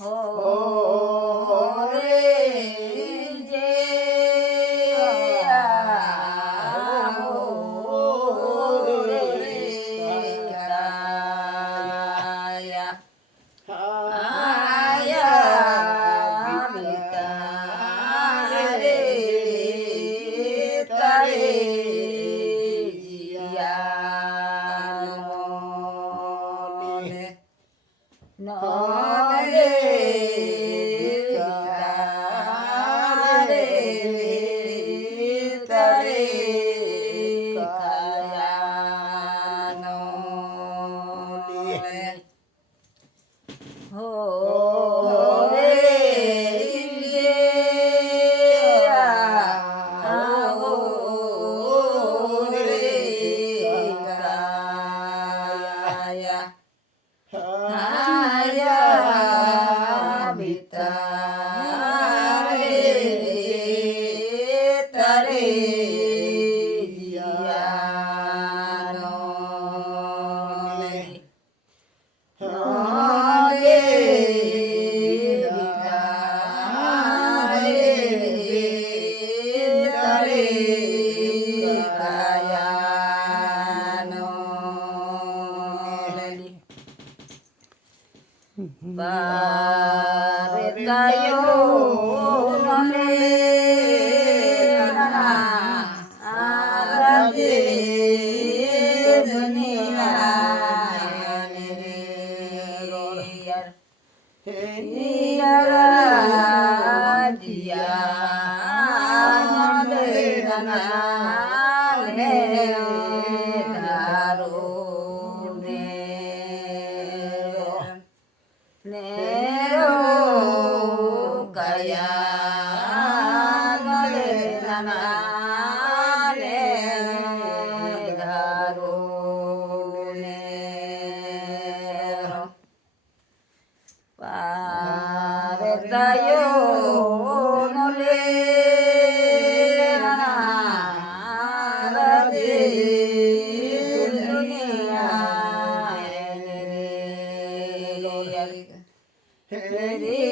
हो रे जे हो रे काया आया बिता रे तारे जिया नले तारे काया नले हो रे हो रे काया आया बिता रे तारे जिया नले बिता रे तारे काया नले Baritayo nole nana arade dunia niriyar hiyara dia nole nana le darune Nero kaya nole nana le garune paretayo nole nana rade dunia Hare